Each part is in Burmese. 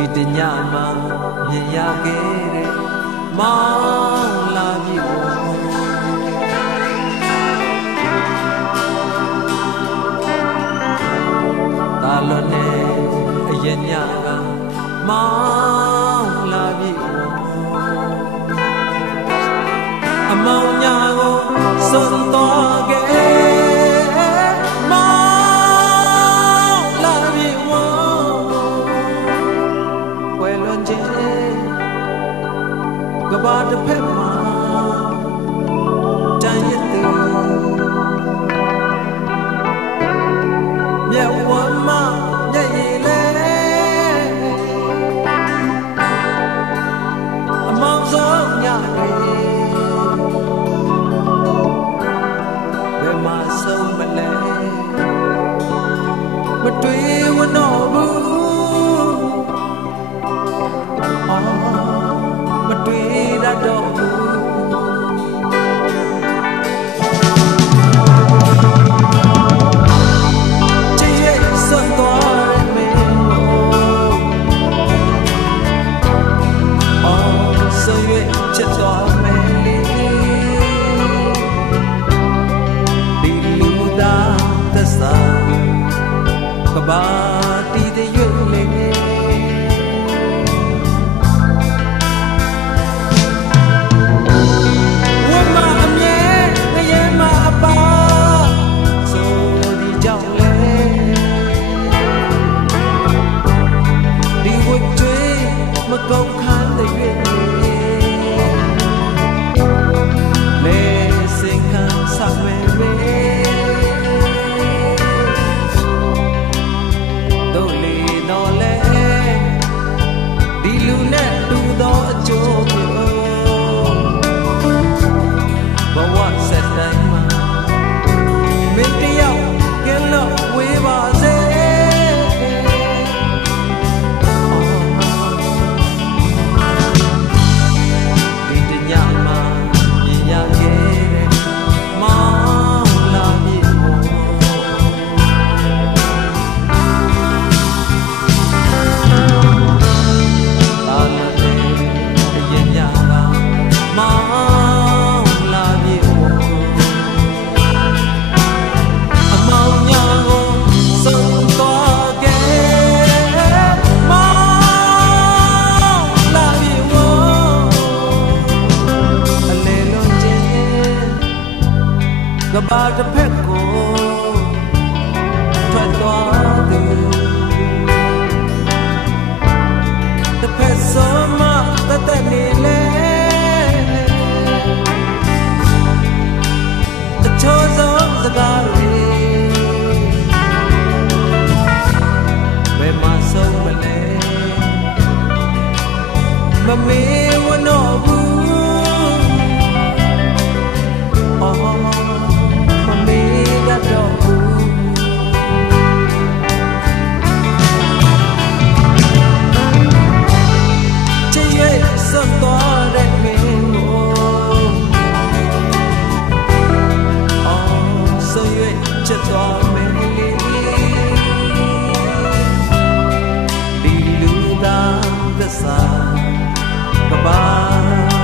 ဒီတညမှာမြင်ရခဲ့တဲ့မောင်လာပြီတာလွန်နေအရင်ညကမောင်လာပြီအမောင်ညာကိုစွန့်သွားခဲ့ကဘာတစ်ဖက်မှာတန်ရည်သူမြတ်ဝမ်းမမျက်ရည်လဲအမောင်ဆုံးညတွေဘယ်မှာဆုံးမလဲမတွေ့ဝတော့ဘူးတွေ့ရတော့ချစ်ရဲ့စွန့်သွားတဲ့မင်းအော်ဆိုရွေးချစ်သွားမယ်ဒီလူသားသစ္စာကဘာတီးတဲ့ရွေးလေကုန်ခန်းတဲ့ရွေးလေစင်ခံဆက်မဲ့တို့လေတော့လေဒီလူနဲ့တူသောအကျိုးဘဝဆက်တိုင်းမှာမင်းတယောက်ကဲလို့ဝေးပါစေကဘာတစ်ဖက်ကိုထွက်သွားသူတစ်ဖက်ဆုံးမတသက်နေလေအချိုးဆုံးစကားတွေဘယ်မှာဆုံးမလဲမမေ့ဝတော့ဘူးချစ်သွားမယ်ဒီလူသားသစ္စာကဘာ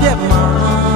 ပြက်မှာ